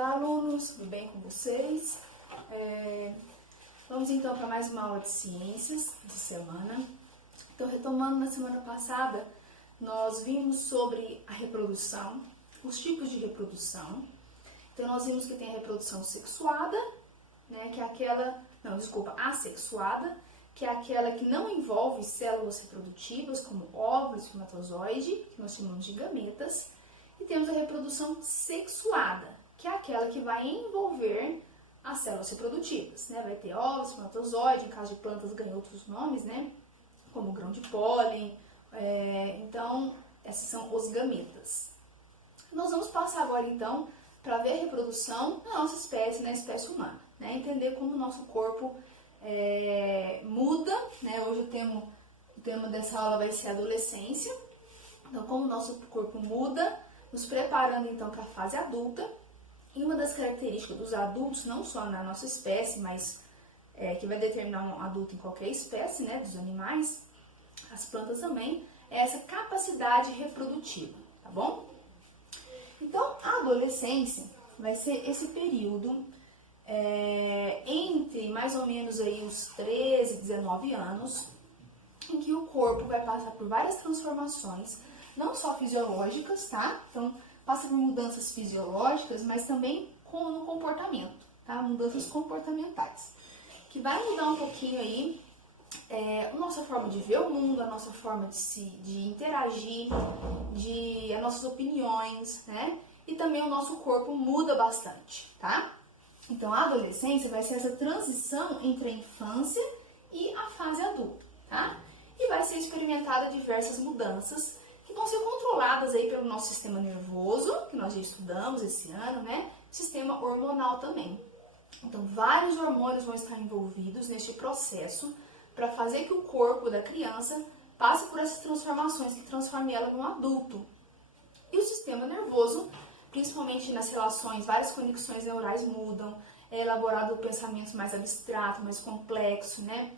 Olá, alunos, tudo bem com vocês? Vamos então para mais uma aula de ciências de semana. Então, retomando na semana passada, nós vimos sobre a reprodução, os tipos de reprodução. Então, nós vimos que tem a reprodução sexuada, né, que é aquela, assexuada, que é aquela que não envolve células reprodutivas, como óvulos, espermatozoide, que nós chamamos de gametas. E temos a reprodução sexuada, que é aquela que vai envolver as células reprodutivas, né? Vai ter óvulos, espermatozoide, em caso de plantas ganha outros nomes, né? Como grão de pólen. Então, esses são os gametas. Nós vamos passar agora, então, para ver a reprodução na nossa espécie, na espécie humana, né? Entender como o nosso corpo muda, né? Hoje o tema dessa aula vai ser adolescência. Então, como o nosso corpo muda, nos preparando, então, para a fase adulta. E uma das características dos adultos, não só na nossa espécie, mas que vai determinar um adulto em qualquer espécie, né, dos animais, as plantas também, é essa capacidade reprodutiva, tá bom? Então, a adolescência vai ser esse período entre mais ou menos aí os 13 e 19 anos, em que o corpo vai passar por várias transformações, não só fisiológicas, tá? Então, passa por mudanças fisiológicas, mas também no comportamento, tá? Mudanças comportamentais, que vai mudar um pouquinho aí a nossa forma de ver o mundo, a nossa forma de interagir, as nossas opiniões, né? E também o nosso corpo muda bastante, tá? Então, a adolescência vai ser essa transição entre a infância e a fase adulta, tá? E vai ser experimentada diversas mudanças que vão ser controladas aí pelo nosso sistema nervoso, que nós já estudamos esse ano, né? Sistema hormonal também. Então, vários hormônios vão estar envolvidos neste processo para fazer que o corpo da criança passe por essas transformações que transformem ela num adulto. E o sistema nervoso, principalmente nas relações, várias conexões neurais mudam, é elaborado pensamentos mais abstratos, mais complexos, né?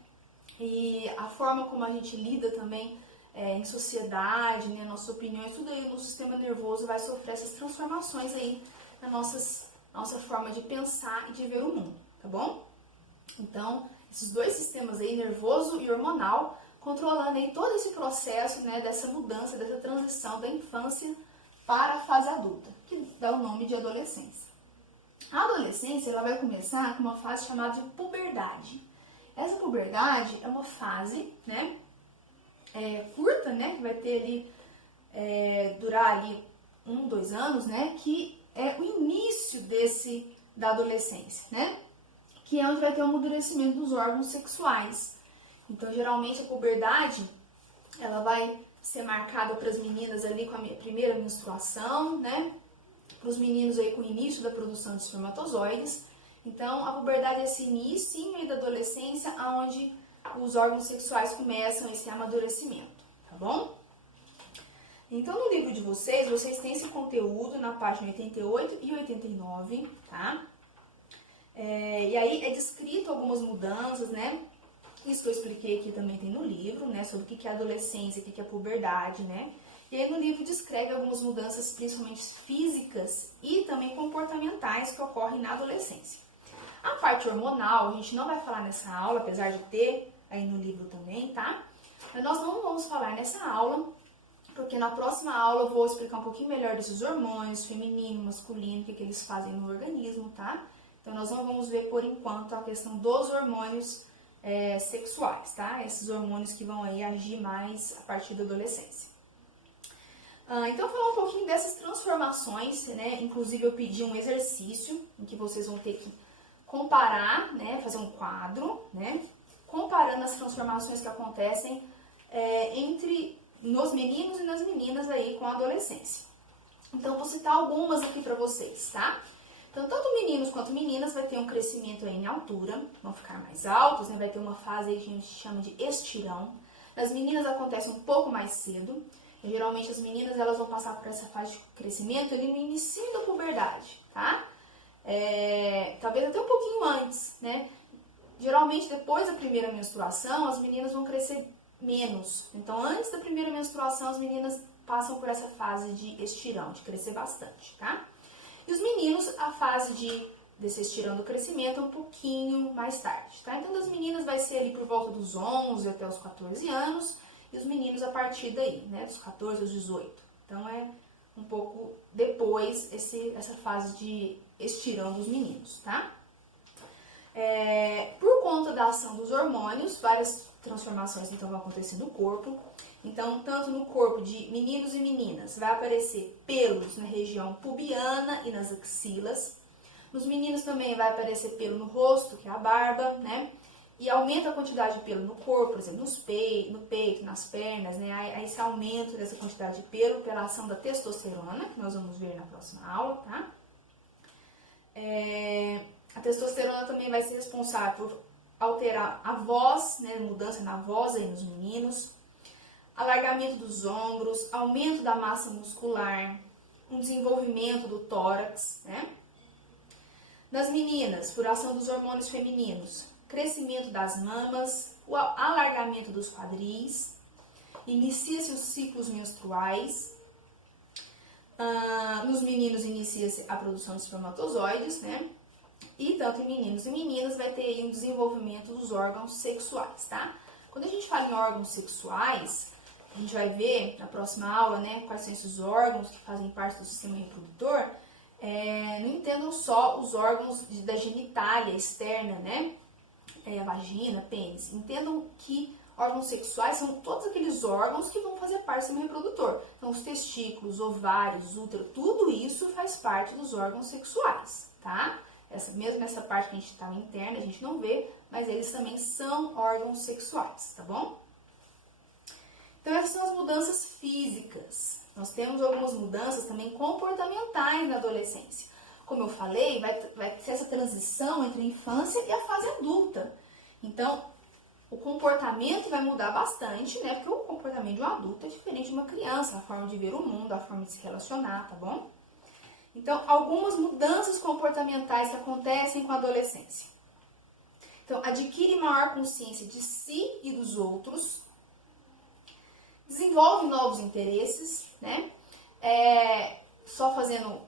E a forma como a gente lida também em sociedade, né, nossas opiniões, tudo aí no sistema nervoso vai sofrer essas transformações aí na nossa forma de pensar e de ver o mundo, tá bom? Então, esses dois sistemas aí, nervoso e hormonal, controlando aí todo esse processo, né, dessa mudança, dessa transição da infância para a fase adulta, que dá o nome de adolescência. A adolescência, ela vai começar com uma fase chamada de puberdade. Essa puberdade é uma fase, né, curta, né, que vai ter ali, durar ali 1, 2 anos, né, que é o início da adolescência, né, que é onde vai ter o amadurecimento dos órgãos sexuais. Então, geralmente, a puberdade, ela vai ser marcada para as meninas ali com a primeira menstruação, né, para os meninos aí com o início da produção de espermatozoides. Então, a puberdade é esse início aí da adolescência, onde os órgãos sexuais começam esse amadurecimento, tá bom? Então, no livro de vocês têm esse conteúdo na página 88 e 89, tá? E aí é descrito algumas mudanças, né? Isso que eu expliquei aqui também tem no livro, né? Sobre o que é adolescência, o que é puberdade, né? E aí no livro descreve algumas mudanças, principalmente físicas e também comportamentais que ocorrem na adolescência. A parte hormonal, a gente não vai falar nessa aula, apesar de ter aí no livro também, tá? Mas nós não vamos falar nessa aula, porque na próxima aula eu vou explicar um pouquinho melhor desses hormônios, feminino, masculino, o que eles fazem no organismo, tá? Então nós não vamos ver por enquanto a questão dos hormônios sexuais, tá? Esses hormônios que vão aí agir mais a partir da adolescência. Então, falar um pouquinho dessas transformações, né? Inclusive eu pedi um exercício em que vocês vão ter que comparar, né? Fazer um quadro, né? Comparando as transformações que acontecem nos meninos e nas meninas aí com a adolescência. Então, vou citar algumas aqui para vocês, tá? Então, tanto meninos quanto meninas vai ter um crescimento aí em altura, vão ficar mais altos, né? Vai ter uma fase aí que a gente chama de estirão. Nas meninas acontece um pouco mais cedo. E, geralmente as meninas elas vão passar por essa fase de crescimento ali no início da puberdade, tá? Talvez até um pouquinho antes, né? Geralmente depois da primeira menstruação as meninas vão crescer menos. Então, antes da primeira menstruação as meninas passam por essa fase de estirão, de crescer bastante, tá? E os meninos, a fase desse estirando o crescimento é um pouquinho mais tarde, tá? Então, das meninas vai ser ali por volta dos 11 até os 14 anos, e os meninos a partir daí, né, dos 14 aos 18. Então, é um pouco depois essa fase de estirando os meninos, tá? Por conta da ação dos hormônios, várias transformações então vão acontecer no corpo. Então, tanto no corpo de meninos e meninas, vai aparecer pelos na região pubiana e nas axilas. Nos meninos também vai aparecer pelo no rosto, que é a barba, né? E aumenta a quantidade de pelo no corpo, por exemplo, no peito, nas pernas, né? Aí esse aumento dessa quantidade de pelo pela ação da testosterona, que nós vamos ver na próxima aula, tá? A testosterona também vai ser responsável por alterar a voz, né? Mudança na voz aí nos meninos, alargamento dos ombros, aumento da massa muscular, um desenvolvimento do tórax, né? Nas meninas, por ação dos hormônios femininos, crescimento das mamas, o alargamento dos quadris, inicia-se os ciclos menstruais. Nos meninos inicia-se a produção de espermatozoides, né? E tanto em meninos e meninas vai ter aí um desenvolvimento dos órgãos sexuais, tá? Quando a gente fala em órgãos sexuais, a gente vai ver na próxima aula, né, quais são esses órgãos que fazem parte do sistema reprodutor. Não entendam só os órgãos da genitália externa, né? A vagina, pênis. Entendam que órgãos sexuais são todos aqueles órgãos que vão fazer parte do sistema reprodutor. Então, os testículos, ovários, útero, tudo isso faz parte dos órgãos sexuais, tá? Mesmo essa parte que a gente está interna, a gente não vê, mas eles também são órgãos sexuais, tá bom? Então, essas são as mudanças físicas. Nós temos algumas mudanças também comportamentais na adolescência. Como eu falei, vai ser essa transição entre a infância e a fase adulta. Então, o comportamento vai mudar bastante, né? Porque o comportamento de um adulto é diferente de uma criança, a forma de ver o mundo, a forma de se relacionar, tá bom? Então, algumas mudanças comportamentais que acontecem com a adolescência. Então, adquire maior consciência de si e dos outros, desenvolve novos interesses, né? Só fazendo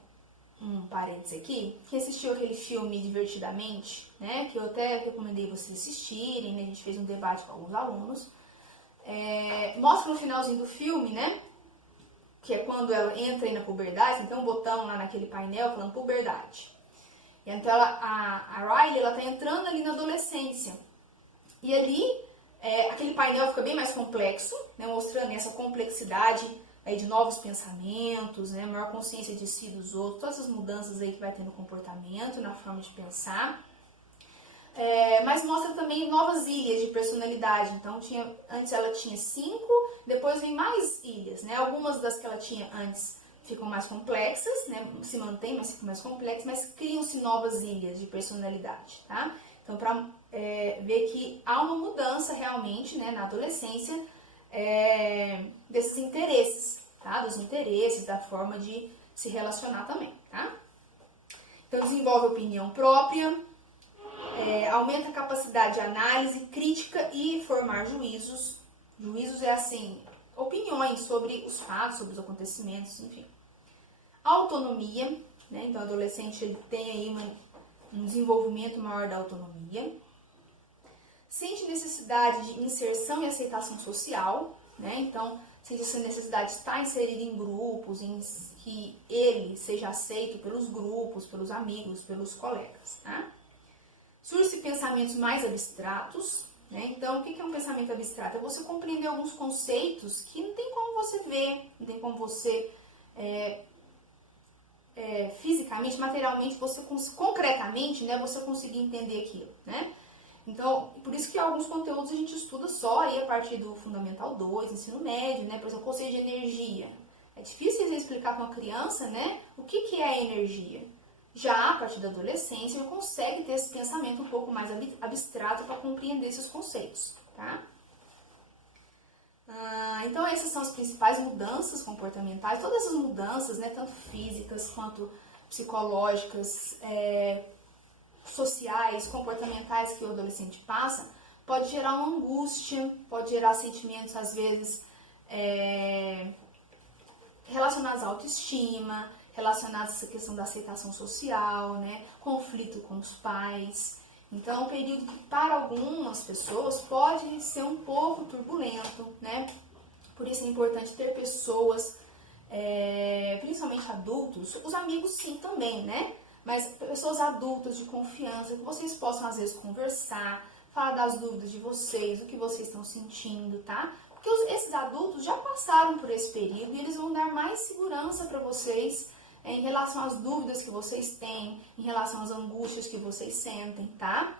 um parênteses aqui, que assistiu aquele filme Divertidamente, né? Que eu até recomendei vocês assistirem, né? A gente fez um debate com alguns alunos. Mostra no finalzinho do filme, né? Que é quando ela entra aí na puberdade, então um botão lá naquele painel falando puberdade. E então a Riley, ela tá entrando ali na adolescência. E ali, aquele painel fica bem mais complexo, né, mostrando essa complexidade aí de novos pensamentos, né, maior consciência de si e dos outros, todas essas mudanças aí que vai ter no comportamento, na forma de pensar. Mas mostra também novas ilhas de personalidade. Então, antes ela tinha 5, depois vem mais ilhas, né? Algumas das que ela tinha antes ficam mais complexas, né? Se mantém, mas ficam mais complexas, mas criam-se novas ilhas de personalidade, tá? Então, para ver que há uma mudança realmente, né, na adolescência, desses interesses, tá? Dos interesses, da forma de se relacionar também, tá? Então, desenvolve opinião própria, aumenta a capacidade de análise, crítica e formar juízos. Juízos é assim, opiniões sobre os fatos, sobre os acontecimentos, enfim. Autonomia, né? Então o adolescente ele tem aí um desenvolvimento maior da autonomia. Sente necessidade de inserção e aceitação social, né? Então sente essa necessidade de estar inserido em grupos, em que ele seja aceito pelos grupos, pelos amigos, pelos colegas, tá? Surgem pensamentos mais abstratos, né? Então, o que é um pensamento abstrato? É você compreender alguns conceitos que não tem como você ver, não tem como você fisicamente, materialmente, concretamente, né, você conseguir entender aquilo, né? Então, por isso que alguns conteúdos a gente estuda só aí a partir do Fundamental 2, ensino médio, né? Por exemplo, conceito de energia. É difícil você explicar para uma criança, né, o que é a energia. Já a partir da adolescência, ele consegue ter esse pensamento um pouco mais abstrato para compreender esses conceitos, tá? Então, essas são as principais mudanças comportamentais. Todas essas mudanças, né, tanto físicas quanto psicológicas, sociais, comportamentais que o adolescente passa, pode gerar uma angústia, pode gerar sentimentos, às vezes, relacionados à autoestima, relacionados a essa questão da aceitação social, né? Conflito com os pais. Então, é um período que para algumas pessoas pode ser um pouco turbulento, né? Por isso é importante ter pessoas, principalmente adultos, os amigos sim também, né? Mas pessoas adultas de confiança, que vocês possam às vezes conversar, falar das dúvidas de vocês, do que vocês estão sentindo, tá? Porque esses adultos já passaram por esse período e eles vão dar mais segurança para vocês em relação às dúvidas que vocês têm, em relação às angústias que vocês sentem, tá?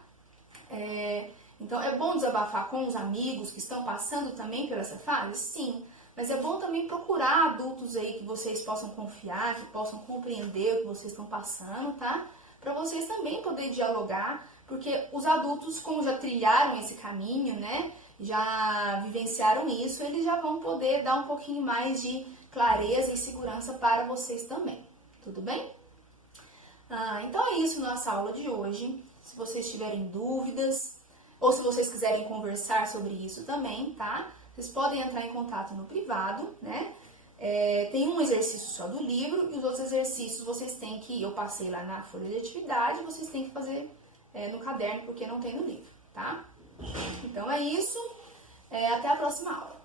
Então, é bom desabafar com os amigos que estão passando também por essa fase? Sim. Mas é bom também procurar adultos aí que vocês possam confiar, que possam compreender o que vocês estão passando, tá? Para vocês também poderem dialogar, porque os adultos, como já trilharam esse caminho, né? Já vivenciaram isso, eles já vão poder dar um pouquinho mais de clareza e segurança para vocês também. Tudo bem? Então é isso nossa aula de hoje. Se vocês tiverem dúvidas, ou se vocês quiserem conversar sobre isso também, tá? Vocês podem entrar em contato no privado, né? Tem um exercício só do livro e os outros exercícios vocês têm que, eu passei lá na folha de atividade, vocês têm que fazer no caderno, porque não tem no livro, tá? Então é isso, até a próxima aula.